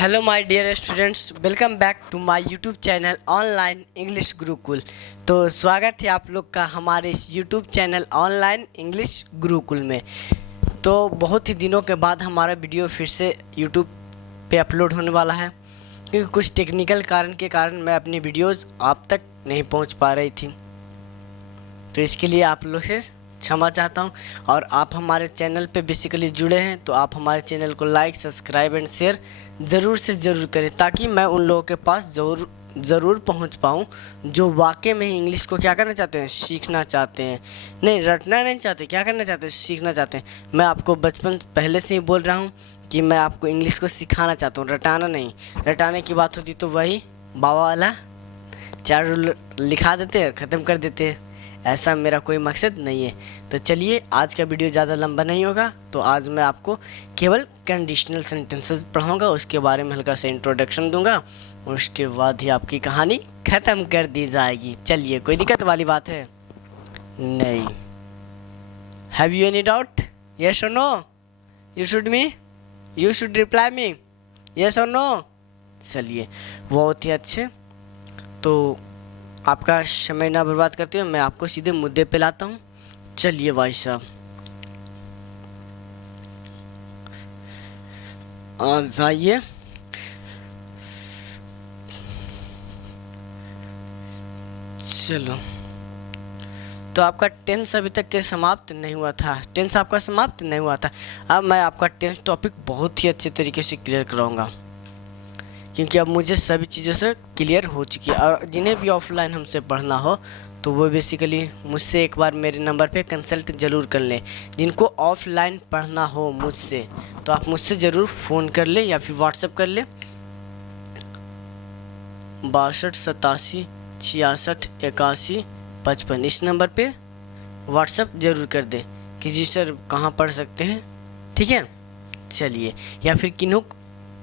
Hello my dear students, welcome back to my YouTube channel Online English Gurukul. तो स्वागत है आप लोग का हमारे इस YouTube channel Online English Gurukul में। तो बहुत ही दिनों के बाद हमारा वीडियो फिर से यूट्यूब पे अपलोड होने वाला है, क्योंकि कुछ टेक्निकल कारण के कारण मैं अपनी वीडियोस आप तक नहीं पहुंच पा रही थी। तो इसके लिए आप लोग से क्षमा चाहता हूं। और आप हमारे चैनल पे बेसिकली जुड़े हैं तो आप हमारे चैनल को लाइक, सब्सक्राइब एंड शेयर ज़रूर से ज़रूर करें, ताकि मैं उन लोगों के पास ज़रूर पहुंच पाऊं जो वाकई में ही इंग्लिश को क्या करना चाहते हैं, सीखना चाहते हैं। नहीं, रटना नहीं चाहते, क्या करना चाहते हैं, सीखना चाहते हैं। मैं आपको बचपन पहले से ही बोल रहा हूँ कि मैं आपको इंग्लिश को सिखाना चाहता हूँ, रटाना नहीं। रटाने की बात होती तो वही बाबा वाला 4 रूल लिखा देते हैं, ख़त्म कर देते हैं। ऐसा मेरा कोई मकसद नहीं है। तो चलिए, आज का वीडियो ज़्यादा लंबा नहीं होगा। तो आज मैं आपको केवल कंडीशनल सेंटेंसेस पढ़ाऊँगा, उसके बारे में हल्का सा इंट्रोडक्शन दूंगा, उसके बाद ही आपकी कहानी ख़त्म कर दी जाएगी। चलिए, कोई दिक्कत वाली बात है? नहीं। Have you any doubt? Yes or no? You should reply me yes or no. चलिए, बहुत ही अच्छे। तो आपका समय ना बर्बाद करते हुए मैं आपको सीधे मुद्दे पे लाता हूँ। चलिए भाई साहब, आ जाइए। चलो, तो आपका टेंस अभी तक के समाप्त नहीं हुआ था। टेंस आपका समाप्त नहीं हुआ था। अब मैं आपका टेंस टॉपिक बहुत ही अच्छे तरीके से क्लियर कराऊंगा, क्योंकि अब मुझे सभी चीज़ों से क्लियर हो चुकी है। और जिन्हें भी ऑफलाइन हमसे पढ़ना हो तो वो बेसिकली मुझसे एक बार मेरे नंबर पे कंसल्ट ज़रूर कर लें। जिनको ऑफलाइन पढ़ना हो मुझसे, तो आप मुझसे ज़रूर फ़ोन कर लें या फिर व्हाट्सएप कर लें 62 87 66 81 55। इस नंबर पे व्हाट्सएप ज़रूर कर दें कि जी सर कहाँ पढ़ सकते हैं, ठीक है। चलिए, या फिर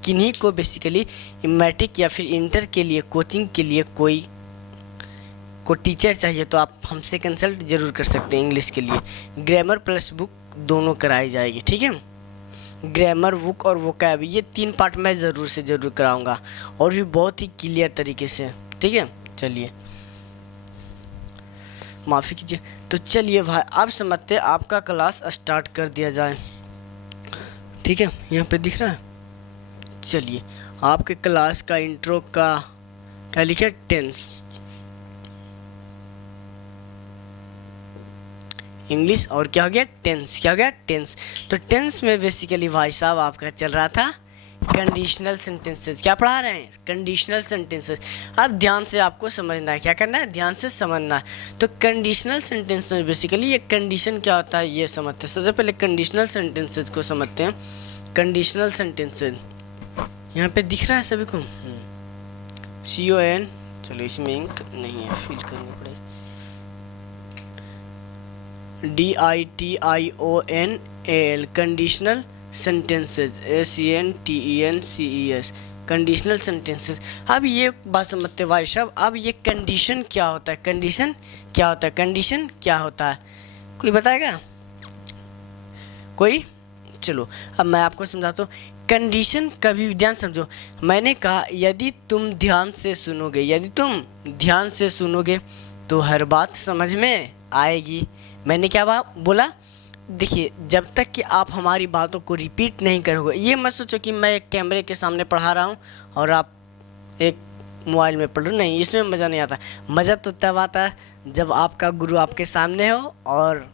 किन्हीं को बेसिकली मैट्रिक या फिर इंटर के लिए कोचिंग के लिए कोई टीचर चाहिए तो आप हमसे कंसल्ट ज़रूर कर सकते हैं। इंग्लिश के लिए ग्रामर प्लस बुक दोनों कराई जाएगी, ठीक है। ग्रामर बुक और वोकैब, ये 3 पार्ट मैं ज़रूर से ज़रूर कराऊंगा, और भी बहुत ही क्लियर तरीके से, ठीक है। चलिए, माफ़ी कीजिए। तो चलिए भाई, अब समझते आपका क्लास स्टार्ट कर दिया जाए, ठीक है। यहाँ पे दिख रहा है। चलिए, आपके क्लास का इंट्रो का क्या लिखा? Tense English. और क्या हो गया? टेंस। क्या हो गया? टेंस। तो टेंस में बेसिकली भाई साहब आपका चल रहा था कंडीशनल सेंटेंसेस। क्या पढ़ा रहे हैं? Conditional sentences. अब ध्यान से आपको समझना है, क्या करना है, ध्यान से समझना है। तो कंडीशनल सेंटेंस में बेसिकली ये कंडीशन क्या होता है ये समझते हैं। सबसे पहले कंडीशनल सेंटेंसेस को समझते हैं। कंडीशनल सेंटेंसेस यहाँ पे दिख रहा है सभी को, CON। चलो, इसमें इंक नहीं है, फिल करनी पड़ेगी। DITIONAL conditional sentences, SENTENCES conditional sentences. अब ये बात समझते भाई साहब, अब ये कंडीशन क्या होता है? कंडीशन क्या होता है? कंडीशन क्या होता है? कोई बताएगा? कोई? चलो, अब मैं आपको समझाता हूँ। कंडीशन कभी भी ध्यान समझो। मैंने कहा यदि तुम ध्यान से सुनोगे, यदि तुम ध्यान से सुनोगे तो हर बात समझ में आएगी। मैंने क्या बोला? देखिए, जब तक कि आप हमारी बातों को रिपीट नहीं करोगे, ये मत सोचो कि मैं एक कैमरे के सामने पढ़ा रहा हूँ और आप एक मोबाइल में पढ़ रहे हो। नहीं, इसमें मज़ा नहीं आता। मज़ा तो तब आता है जब आपका गुरु आपके सामने हो और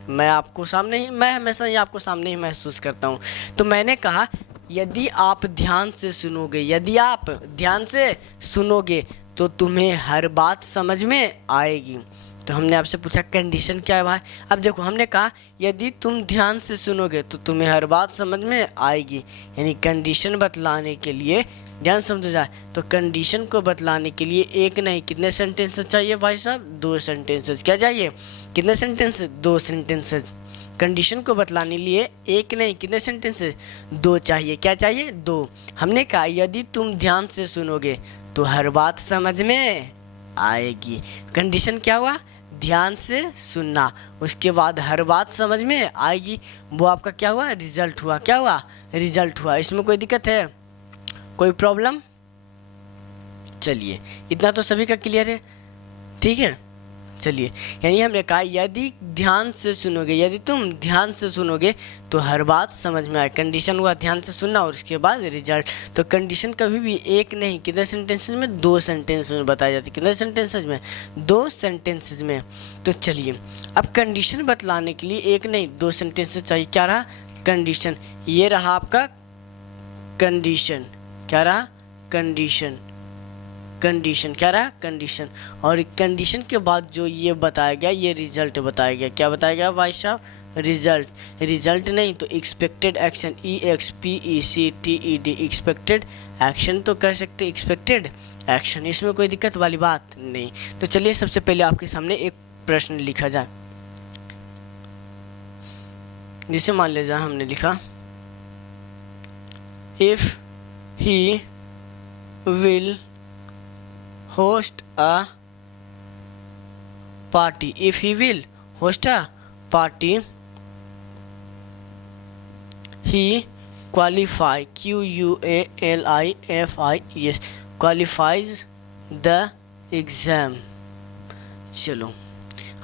मैं आपको सामने ही, मैं हमेशा ही आपको सामने ही महसूस करता हूँ। तो मैंने कहा यदि आप ध्यान से सुनोगे, यदि आप ध्यान से सुनोगे तो तुम्हें हर बात समझ में आएगी। तो हमने आपसे पूछा कंडीशन क्या है भाई? अब देखो, हमने कहा यदि तुम ध्यान से सुनोगे तो तुम्हें हर बात समझ में आएगी, यानी कंडीशन बतलाने के लिए, ध्यान समझो जाए, तो कंडीशन को बतलाने के लिए एक नहीं कितने सेंटेंसेस चाहिए भाई साहब? 2 सेंटेंसेस। क्या चाहिए? कितने सेंटेंसेस? 2 सेंटेंसेस। कंडीशन को बतलाने के लिए एक नहीं कितने सेंटेंसेस? 2 चाहिए। क्या चाहिए? 2। हमने कहा यदि तुम ध्यान से सुनोगे तो हर बात समझ में आएगी। कंडीशन क्या हुआ? ध्यान से सुनना, उसके बाद हर बात समझ में आएगी। वो आपका क्या हुआ? रिजल्ट हुआ। क्या हुआ? रिजल्ट हुआ। इसमें कोई दिक्कत है? कोई प्रॉब्लम? चलिए, इतना तो सभी का क्लियर है, ठीक है। चलिए, यानी हमने कहा यदि ध्यान से सुनोगे, यदि तुम ध्यान से सुनोगे तो हर बात समझ में आए। कंडीशन हुआ ध्यान से सुनना और उसके बाद रिजल्ट। तो कंडीशन कभी भी एक नहीं, कितने सेंटेंसेस में? 2 सेंटेंसेस में बताई जाती है। कितने सेंटेंसेस में? 2 सेंटेंसेस में। तो चलिए, अब कंडीशन बतलाने के लिए एक नहीं 2 सेंटेंसेस चाहिए। क्या रहा? कंडीशन। ये रहा आपका कंडीशन। क्या रहा? कंडीशन। कंडीशन क्या रहा? कंडीशन। और कंडीशन के बाद जो ये बताया गया, ये रिजल्ट बताया गया। क्या बताया गया भाई साहब? रिजल्ट। रिजल्ट नहीं तो expected action, EXPECTED, expected action तो कह सकते, एक्सपेक्टेड एक्शन, इसमें कोई दिक्कत वाली बात नहीं। तो चलिए, सबसे पहले आपके सामने एक प्रश्न लिखा जाए, जिसे मान लीजिए हमने लिखा if he will host a party, if he will host a party, he qualify, QUALIFIES, qualifies the exam। चलो,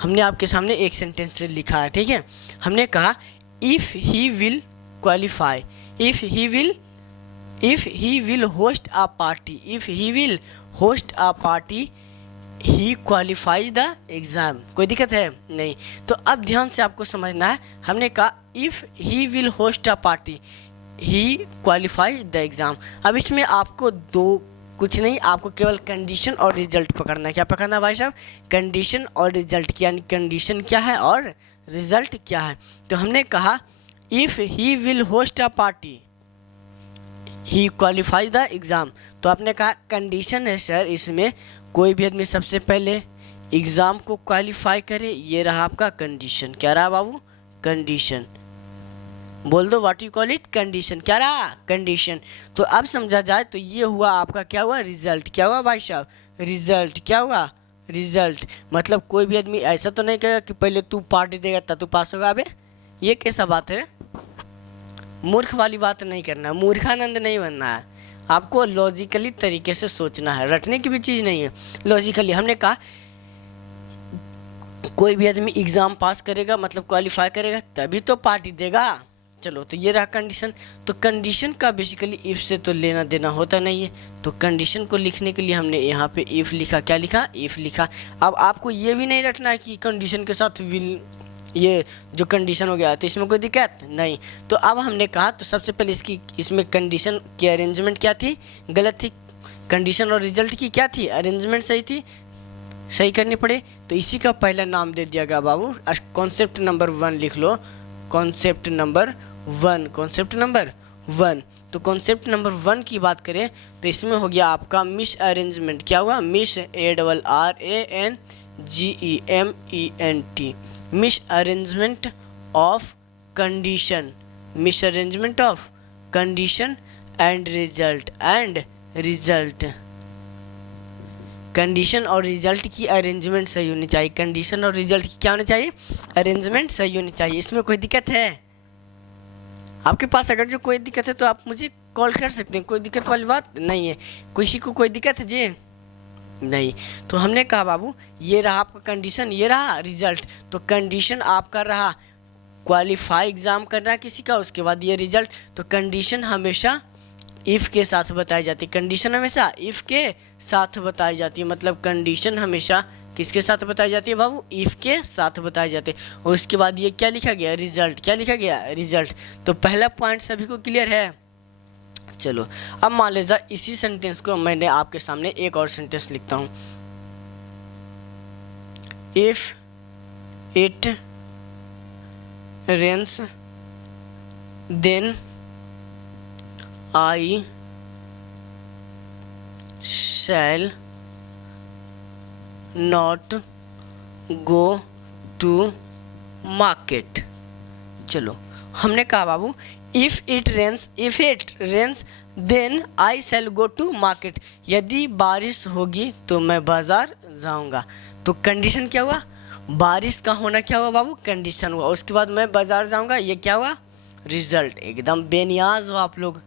हमने आपके सामने एक सेंटेंस लिखा है, ठीक है। हमने कहा if he will qualify, if he will host a party, if he will host a party, he qualifies the exam। कोई दिक्कत है? नहीं। तो अब ध्यान से आपको समझना है। हमने कहा if he will host a party, he qualifies the exam। अब इसमें आपको कुछ नहीं, आपको केवल कंडीशन और रिजल्ट पकड़ना है। क्या पकड़ना है भाई साहब? कंडीशन और रिजल्ट। यानी कंडीशन क्या है और रिजल्ट क्या है। तो हमने कहा if he will host a party, he qualify the exam. तो आपने कहा कंडीशन है सर, इसमें कोई भी आदमी सबसे पहले एग्ज़ाम को क्वालिफाई करे। ये रहा आपका कंडीशन। क्या रहा बाबू? कंडीशन। बोल दो, what you call it? Condition. क्या रहा? कंडीशन। तो अब समझा जाए तो ये हुआ आपका, क्या हुआ? रिजल्ट। क्या हुआ भाई साहब? रिजल्ट। क्या हुआ? रिजल्ट। मतलब कोई भी आदमी ऐसा तो नहीं कहेगा कि पहले तू पार्टी देगा तब तू पास होगा। अबे ये कैसा बात है? मूर्ख वाली बात नहीं करना, मूर्खानंद नहीं बनना है। आपको लॉजिकली तरीके से सोचना है, रटने की भी चीज़ नहीं है, लॉजिकली। हमने कहा कोई भी आदमी एग्ज़ाम पास करेगा, मतलब क्वालिफाई करेगा, तभी तो पार्टी देगा। चलो, तो ये रहा कंडीशन। तो कंडीशन का बेसिकली इफ़ से तो लेना देना होता नहीं है। तो कंडीशन को लिखने के लिए हमने यहाँ पे इफ़ लिखा। क्या लिखा? इफ़ लिखा। अब आपको ये भी नहीं रटना है कि कंडीशन के साथ विल, ये जो कंडीशन हो गया तो इसमें कोई दिक्कत नहीं। तो अब हमने कहा, तो सबसे पहले इसमें कंडीशन की अरेंजमेंट क्या थी? गलत थी। कंडीशन और रिजल्ट की क्या थी? अरेंजमेंट सही थी, सही करनी पड़े। तो इसी का पहला नाम दे दिया गया बाबू, कॉन्सेप्ट नंबर 1 लिख लो। Concept number 1, concept number 1। तो कॉन्सेप्ट नंबर 1 की बात करें तो इसमें हो गया आपका मिस अरेंजमेंट। क्या हुआ? Miss, ARRANGEMENT, misarrangement of condition, misarrangement of condition and result. Condition और रिजल्ट की अरेंजमेंट सही होनी चाहिए। कंडीशन और रिजल्ट की क्या होनी चाहिए? अरेंजमेंट सही होनी चाहिए। इसमें कोई दिक्कत है? आपके पास अगर जो कोई दिक्कत है तो आप मुझे कॉल कर सकते हैं, कोई दिक्कत वाली बात नहीं है। किसी को कोई दिक्कत है जी? नहीं। तो हमने कहा बाबू, ये रहा आपका कंडीशन, ये रहा रिजल्ट। तो कंडीशन आपका रहा क्वालिफाई एग्ज़ाम करना किसी का, उसके बाद ये रिजल्ट। तो कंडीशन हमेशा इफ़ के साथ बताई जाती है। कंडीशन हमेशा इफ़ के साथ बताई जाती है। मतलब कंडीशन हमेशा किसके साथ बताई जाती है बाबू? इफ़ के साथ बताई जाती है। और उसके बाद ये क्या लिखा गया? रिजल्ट। क्या लिखा गया? रिजल्ट। तो पहला पॉइंट सभी को क्लियर है? चलो, अब मान लीजिए इसी सेंटेंस को मैंने आपके सामने एक और सेंटेंस लिखता हूँ। If it rains then I shall not go to market. चलो, हमने कहा बाबू if it rains then I shall go to market. यदि बारिश होगी तो मैं बाज़ार जाऊंगा। तो कंडीशन क्या हुआ? बारिश का होना क्या हुआ बाबू? कंडीशन हुआ। उसके बाद मैं बाज़ार जाऊंगा, ये क्या हुआ? रिजल्ट। एकदम बेनियाज हो आप लोग,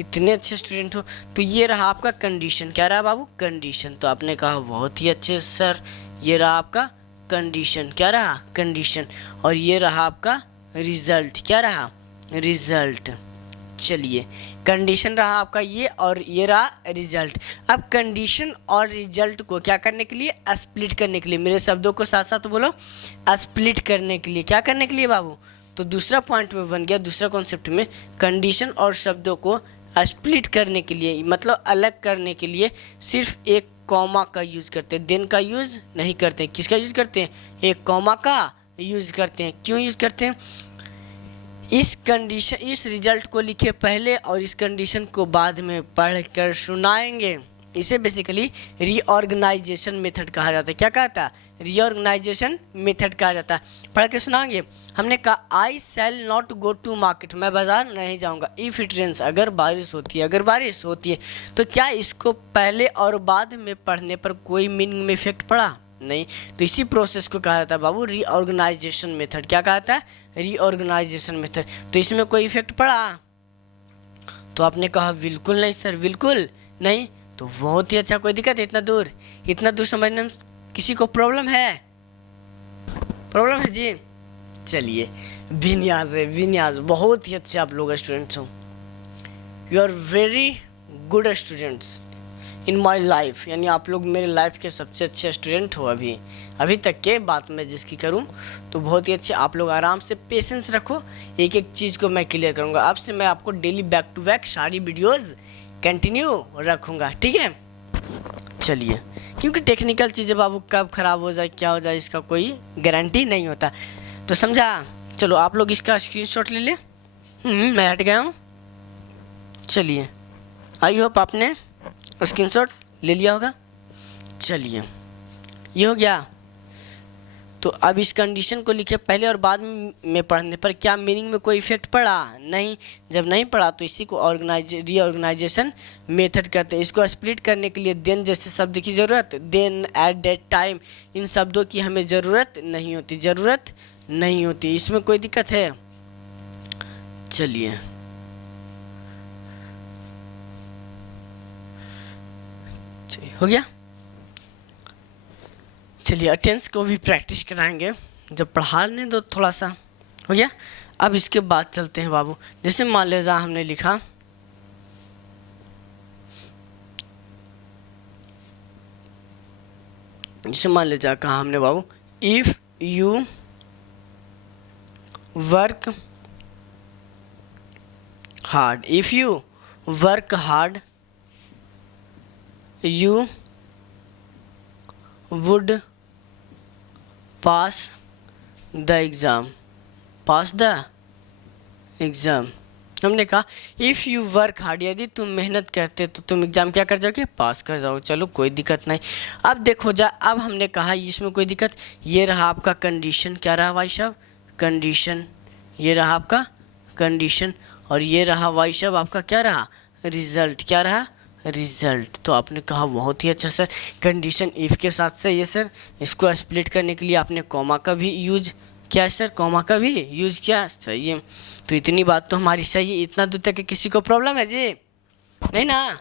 इतने अच्छे स्टूडेंट हो। तो ये रहा आपका कंडीशन, क्या रहा बाबू, कंडीशन। तो आपने कहा बहुत ही अच्छे सर, ये रहा आपका कंडीशन, क्या रहा, कंडीशन। और ये रहा आपका रिजल्ट, क्या रहा, रिजल्ट। चलिए, कंडीशन रहा आपका ये, और ये रहा रिजल्ट। अब कंडीशन और रिजल्ट को क्या करने के लिए, स्प्लिट करने के लिए, मेरे शब्दों को साथ साथ बोलो, स्प्लिट करने के लिए, क्या करने के लिए बाबू। तो दूसरा पॉइंट में बन गया, दूसरा कॉन्सेप्ट में कंडीशन और शब्दों को स्प्लिट करने के लिए, मतलब अलग करने के लिए सिर्फ एक कॉमा का यूज़ करते हैं, देन का यूज़ नहीं करते। किसका यूज़ करते हैं, एक कॉमा का यूज़ करते हैं। क्यों यूज़ करते हैं, इस कंडीशन, इस रिजल्ट को लिखे पहले और इस कंडीशन को बाद में पढ़ कर सुनाएंगे। इसे बेसिकली रीऑर्गेनाइजेशन मेथड कहा जाता है। क्या कहता है, रीऑर्गेनाइजेशन मेथड कहा जाता है। पढ़ के सुनाएंगे। हमने कहा I shall not go to market, मैं बाजार नहीं जाऊंगा। इफ इट रेन्स, अगर बारिश होती है, अगर बारिश होती है। तो क्या इसको पहले और बाद में पढ़ने पर कोई मीनिंग में इफेक्ट पड़ा, नहीं। तो इसी प्रोसेस को कहा जाता है बाबू रीऑर्गेनाइजेशन मेथड। क्या कहता है, रीऑर्गेनाइजेशन मेथड। तो इसमें कोई इफेक्ट पड़ा, तो आपने कहा बिल्कुल नहीं सर, बिल्कुल नहीं। तो बहुत ही अच्छा, कोई दिक्कत है, इतना दूर समझने में किसी को प्रॉब्लम है, प्रॉब्लम है जी। चलिए, विन्यास है, विन्यास, बहुत ही अच्छे आप लोग स्टूडेंट्स हो। You are very good students in my life, यानी आप लोग मेरे लाइफ के सबसे अच्छे स्टूडेंट हो अभी तक के बात मैं जिसकी करूं तो बहुत ही अच्छे। आप लोग आराम से पेशेंस रखो, एक एक चीज़ को मैं क्लियर करूंगा। अब से मैं आपको डेली बैक टू बैक सारी वीडियोस कंटिन्यू रखूंगा, ठीक है। चलिए, क्योंकि टेक्निकल चीज़ें बाबू कब ख़राब हो जाए, क्या हो जाए, इसका कोई गारंटी नहीं होता। तो समझा। चलो, आप लोग इसका स्क्रीनशॉट ले लें। मैं हट गया हूँ। चलिए, आई होप आपने स्क्रीनशॉट ले लिया होगा। चलिए, ये हो गया। तो अब इस कंडीशन को लिखे पहले और बाद में पढ़ने पर क्या मीनिंग में कोई इफेक्ट पड़ा, नहीं। जब नहीं पड़ा तो इसी को रीऑर्गेनाइजेशन मेथड कहते हैं। इसको स्प्लिट करने के लिए देन जैसे शब्द की ज़रूरत, देन, एट दैट टाइम, इन शब्दों की हमें ज़रूरत नहीं होती, ज़रूरत नहीं होती। इसमें कोई दिक्कत है। चलिए, हो गया। चलिए, अटेंस को भी प्रैक्टिस कराएंगे, जब पढ़ाने दो थोड़ा सा। हो गया। अब इसके बाद चलते हैं बाबू। जैसे मान लीजिए हमने लिखा, जैसे मान लीजिए कहा हमने बाबू, if you work hard, if you work hard you would pass the exam, pass the exam। हमने कहा इफ़ यू वर्क हार्ड, यदि तुम मेहनत करते तो तुम एग्ज़ाम क्या कर जाओगे, पास कर जाओगे। चलो, कोई दिक्कत नहीं। अब देखो जा, अब हमने कहा इसमें कोई दिक्कत। ये रहा आपका कंडीशन, क्या रहा भाई साहब, कंडीशन। ये रहा आपका कंडीशन, और ये रहा भाई साहब आपका क्या रहा, रिजल्ट। क्या रहा, रिजल्ट। तो आपने कहा बहुत ही अच्छा सर, कंडीशन इफ़ के साथ से ये सर, इसको स्प्लिट करने के लिए आपने कॉमा का भी यूज किया सर, कॉमा का भी यूज़ किया, सही है। तो इतनी बात तो हमारी सही है। इतना दूर तक किसी को प्रॉब्लम है जी, नहीं ना।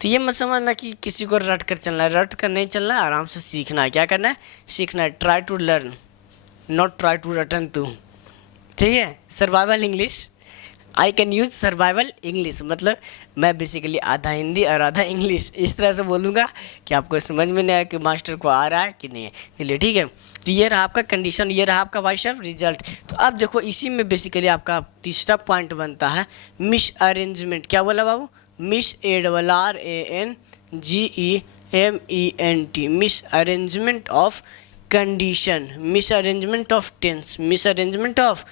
तो ये मत समझना कि किसी को रट कर चलना है, रट कर नहीं चलना है, आराम से सीखना है। क्या करना है, सीखना है। Try to learn, not try to रटन टू, ठीक है। Survival English, I can use survival English, मतलब मैं बेसिकली आधा हिंदी और आधा इंग्लिश इस तरह से बोलूँगा कि आपको समझ में नहीं आया कि मास्टर को आ रहा है कि नहीं है। चलिए, ठीक है। तो ये रहा आपका कंडीशन, ये रहा आपका वाइस ऑफ रिजल्ट। तो अब देखो, इसी में बेसिकली आपका तीसरा पॉइंट बनता है मिस अरेंजमेंट। क्या बोला बाबू, मिस ARRANGEMENT, misarrangement of condition, misarrangement of tense, misarrangement of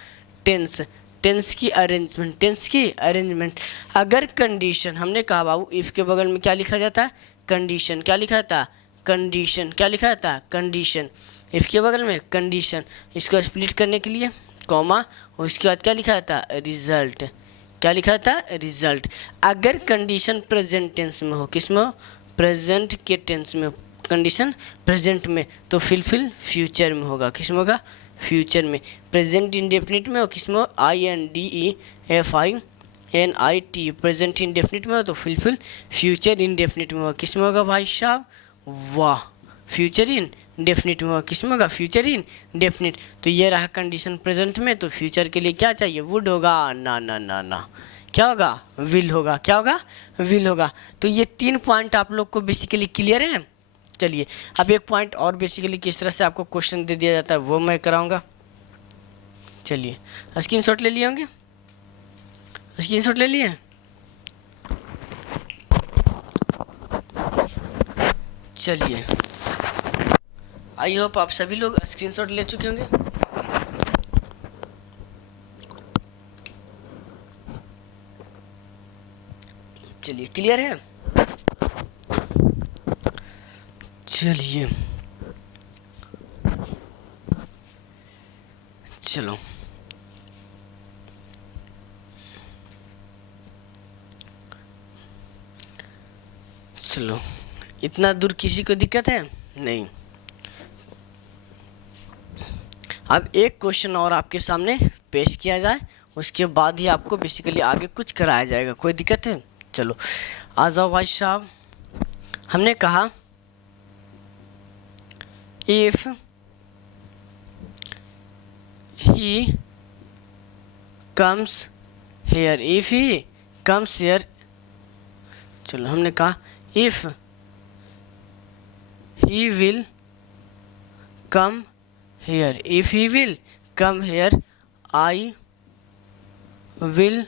tense, tense की अरेंजमेंट, टेंस की अरेंजमेंट। अगर कंडीशन, हमने कहा बाबू इफ़ के बगल में क्या लिखा जाता है, कंडीशन। क्या लिखा था, कंडीशन। क्या लिखा था, कंडीशन। इफ़ के बगल में कंडीशन, इसको स्प्लिट करने के लिए कॉमा, और इसके बाद क्या लिखा था, रिजल्ट। क्या लिखा था, रिजल्ट। अगर कंडीशन प्रेजेंट टेंस में हो, किस में हो, प्रेजेंट के टेंस में, कंडीशन प्रेजेंट में, तो फिलफिल फ्यूचर में होगा। किस में होगा, फ्यूचर में। प्रेजेंट इंडेफिनिट में हो, किस में हो, INDEFINITE NIT प्रेजेंट इंडेफिनिट में हो तो फुलफिल फ्यूचर इंडेफिनिट में हो, किस में होगा भाई साहब, वाह, फ्यूचर इन डेफिनिट में होगा, किस में होगा, फ्यूचर इन डेफिनिट। तो ये रहा कंडीशन प्रेजेंट में, तो फ्यूचर के लिए क्या चाहिए, वुड होगा, ना ना ना ना, क्या होगा, विल होगा, क्या होगा, विल होगा। तो ये 3 पॉइंट आप लोग को बेसिकली क्लियर है। चलिए अब एक पॉइंट और बेसिकली किस तरह से आपको क्वेश्चन दे दिया जाता है वो मैं कराऊंगा। चलिए स्क्रीनशॉट ले लिए होंगे, स्क्रीनशॉट ले लिए, चलिए आई होप आप सभी लोग स्क्रीनशॉट ले चुके होंगे। चलिए क्लियर है, चलिए चलो चलो, इतना दूर किसी को दिक्कत है नहीं। अब एक क्वेश्चन और आपके सामने पेश किया जाए, उसके बाद ही आपको बेसिकली आगे कुछ कराया जाएगा, कोई दिक्कत है। चलो आ जाओ भाई साहब, हमने कहा if he comes here, if he comes here, चलो हमने कहा if he will come here, if he will come here I will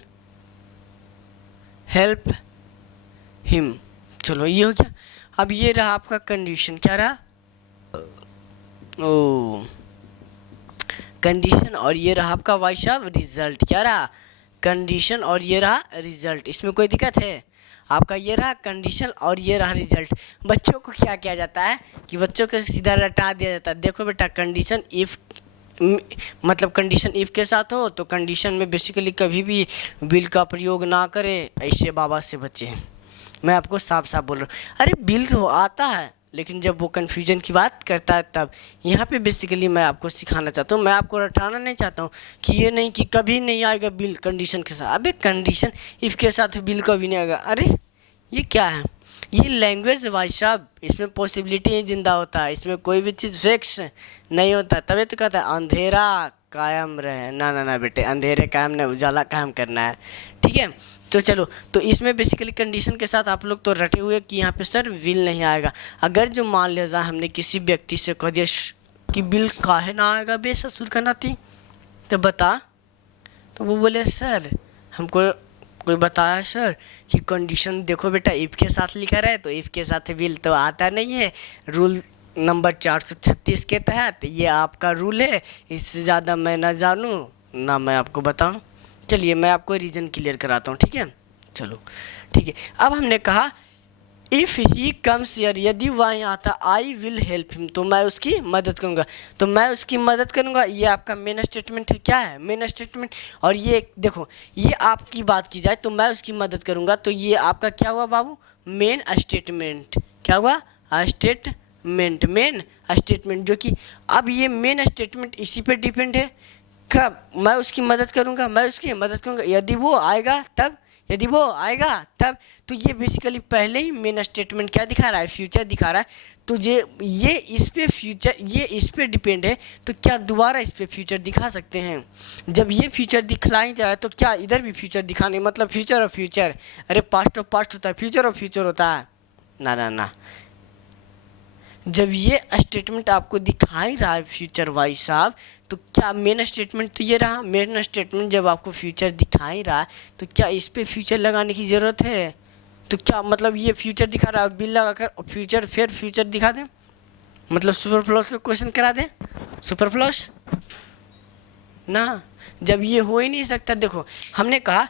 help him. चलो ये हो गया। अब ये रहा आपका कंडीशन, क्या रहा, ओ कंडीशन, और ये रहा आपका भाई साहब रिजल्ट, क्या रहा, कंडीशन और ये रहा रिजल्ट। इसमें कोई दिक्कत है, आपका ये रहा कंडीशन और ये रहा रिजल्ट। बच्चों को क्या किया जाता है कि बच्चों को सीधा रटा दिया जाता है, देखो बेटा कंडीशन इफ़, मतलब कंडीशन इफ़ के साथ हो तो कंडीशन में बेसिकली कभी भी बिल का प्रयोग ना करें, ऐसे बाबा से बचे। मैं आपको साफ साफ बोल रहा हूँ, अरे बिल तो आता है लेकिन जब वो कन्फ्यूजन की बात करता है तब। यहाँ पे बेसिकली मैं आपको सिखाना चाहता हूँ, मैं आपको रटाना नहीं चाहता हूँ कि ये नहीं कि कभी नहीं आएगा बिल कंडीशन के साथ। अबे कंडीशन इफ़ के साथ बिल कभी नहीं आएगा, अरे ये क्या है, ये लैंग्वेज भाई साहब, इसमें पॉसिबिलिटी ही जिंदा होता है, इसमें कोई भी चीज़ फिक्स नहीं होता। तभी तो कहता है अंधेरा कायम रहे, ना ना ना बेटे, अंधेरे कायम नहीं, उजाला कायम करना है, ठीक है। तो चलो, तो इसमें बेसिकली कंडीशन के साथ आप लोग तो रटे हुए कि यहाँ पे सर बिल नहीं आएगा। अगर जो मान लिया जाए हमने किसी व्यक्ति से कह दिया कि बिल काहे ना आएगा बे ससुर का नाती, तो बता, तो वो बोले सर हमको कोई बताया सर कि कंडीशन देखो बेटा इफ़ के साथ लिखा रहा है, तो इफ़ के साथ बिल तो आता नहीं है, रूल नंबर 436 के तहत ये आपका रूल है, इससे ज़्यादा मैं ना जानूँ ना मैं आपको बताऊँ। चलिए मैं आपको रीज़न क्लियर कराता हूँ, ठीक है। चलो ठीक है, अब हमने कहा इफ़ ही कम्स हियर, यदि वह यहाँ आता आई विल हेल्प हिम, तो मैं उसकी मदद करूँगा, तो मैं उसकी मदद करूँगा। ये आपका मेन स्टेटमेंट है, क्या है मेन स्टेटमेंट। और ये देखो, ये आपकी बात की जाए तो मैं उसकी मदद करूँगा, तो ये आपका क्या हुआ बाबू, मेन स्टेटमेंट। क्या हुआ, स्टेटमेंट, मेन स्टेटमेंट, जो कि अब ये मेन स्टेटमेंट इसी पे डिपेंड है, कब मैं उसकी मदद करूँगा, मैं उसकी मदद करूँगा यदि वो आएगा तब, यदि वो आएगा तब। तो ये बेसिकली पहले ही मेन स्टेटमेंट क्या दिखा रहा है, फ्यूचर दिखा रहा है। तो ये इस पे फ्यूचर, ये इस पे डिपेंड है, तो क्या दोबारा इस पे फ्यूचर दिखा सकते हैं। जब ये फ्यूचर दिखलाई जा रहा है तो क्या इधर भी फ्यूचर दिखाने, मतलब फ्यूचर और फ्यूचर, अरे पास्ट और पास्ट होता है, फ्यूचर और फ्यूचर होता है, ना ना ना। जब ये स्टेटमेंट आपको दिखाई रहा है फ्यूचर भाई साहब, तो क्या मेन स्टेटमेंट तो ये रहा, मेन स्टेटमेंट जब आपको फ्यूचर दिखाई रहा है तो क्या इस पे फ्यूचर लगाने की ज़रूरत है। तो क्या मतलब ये फ्यूचर दिखा रहा है, बिल लगा कर फ्यूचर फिर फ्यूचर दिखा दें, मतलब सुपर फ्लॉस का क्वेश्चन करा दें, सुपर फ्लॉस ना, जब ये हो ही नहीं सकता। देखो हमने कहा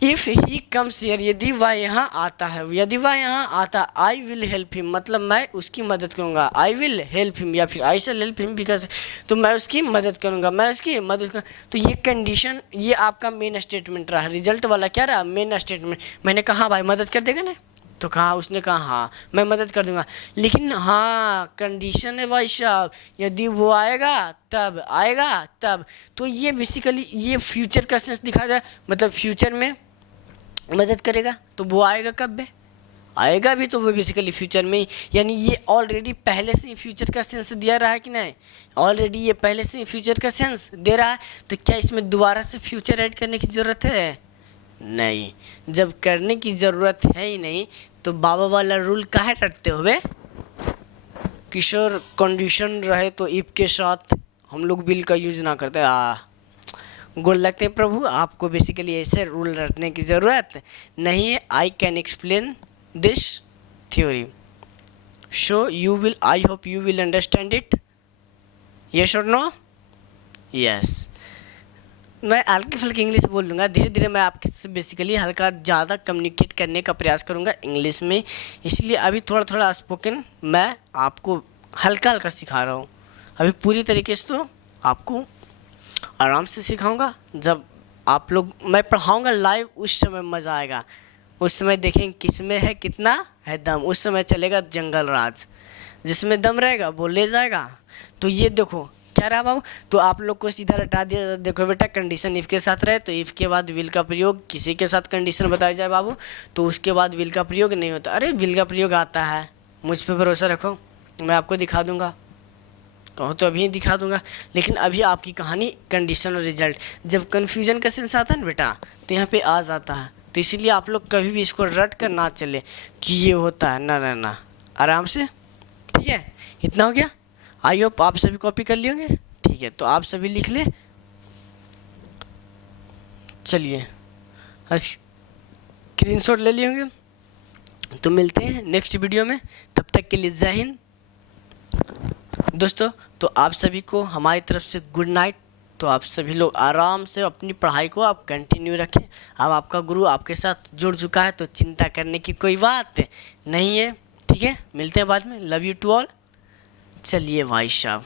इफ़ ही कम्स हियर, यदि वह यहाँ आता है, यदि वह यहाँ आता, आई विल हेल्प हिम, मतलब मैं उसकी मदद करूँगा, आई विल हेल्प हिम, या फिर आई शैल हेल्प हिम बिकॉज, तो मैं उसकी मदद करूँगा, मैं उसकी मदद करूँ। तो ये कंडीशन, ये आपका मेन स्टेटमेंट रहा, रिजल्ट वाला क्या रहा, मेन स्टेटमेंट। मैंने कहा भाई मदद कर देगा ना, तो कहा उसने कहा हाँ मैं मदद कर दूंगा, लेकिन हाँ कंडीशन है भाई साहब, यदि वो आएगा तब आएगा तब। तो ये बेसिकली ये फ्यूचर का सेंस दिखा जाए, मतलब फ्यूचर में मदद करेगा तो वो आएगा कब है, आएगा भी तो वो बेसिकली फ्यूचर में ही, यानी ये ऑलरेडी पहले से ही फ्यूचर का सेंस दे रहा है कि नहीं, ऑलरेडी ये पहले से ही फ्यूचर का सेंस दे रहा है। तो क्या इसमें दोबारा से फ्यूचर ऐड करने की ज़रूरत है? नहीं, जब करने की ज़रूरत है ही नहीं तो बाबा वाला रूल काहे रटते हो बे? किशोर कंडीशन रहे तो इफ के साथ हम लोग विल का यूज ना करते। गोल लगते हैं प्रभु, आपको बेसिकली ऐसे रूल रटने की ज़रूरत नहीं है। I can explain this theory, so you will, I hope you will understand it, yes or no? Yes. मैं हल्की फुल्की इंग्लिश बोल लूँगा, धीरे धीरे मैं आपके से बेसिकली हल्का ज़्यादा कम्युनिकेट करने का प्रयास करूँगा इंग्लिश में, इसलिए अभी थोड़ा थोड़ा स्पोकन मैं आपको हल्का हल्का सिखा रहा हूँ। अभी पूरी तरीके से तो आपको आराम से सिखाऊंगा, जब आप लोग मैं पढ़ाऊँगा लाइव उस समय मज़ा आएगा, उस समय देखेंगे किस में है कितना है दम, उस समय चलेगा जंगल राज, जिसमें दम रहेगा वो ले जाएगा। तो ये देखो क्या रहा बाबू, तो आप लोग को सीधा रटा दिया। देखो बेटा कंडीशन इफ़ के साथ रहे तो इफ़ के बाद विल का प्रयोग, किसी के साथ कंडीशन बताया जाए बाबू तो उसके बाद विल का प्रयोग नहीं होता। अरे विल का प्रयोग आता है, मुझ पर भरोसा रखो, मैं आपको दिखा दूंगा, कहो तो अभी दिखा दूंगा। लेकिन अभी आपकी कहानी कंडीशन और रिजल्ट, जब कन्फ्यूजन का सेंस आता है ना बेटा तो यहाँ पे आ जाता है, तो इसीलिए आप लोग कभी भी इसको रट कर ना चले कि ये होता है, ना ना ना, आराम से। ठीक है, इतना हो गया। आई होप आप सभी कॉपी कर लिए होंगे। ठीक है, तो आप सभी लिख ले, चलिए स्क्रीनशॉट ले लिए होंगे। तो मिलते हैं नेक्स्ट वीडियो में, तब तक के लिए जय हिंद दोस्तों। तो आप सभी को हमारी तरफ से गुड नाइट। तो आप सभी लोग आराम से अपनी पढ़ाई को आप कंटिन्यू रखें। अब आपका गुरु आपके साथ जुड़ चुका है तो चिंता करने की कोई बात नहीं है। ठीक है, मिलते हैं बाद में। Love you to all. चलिए भाई साहब।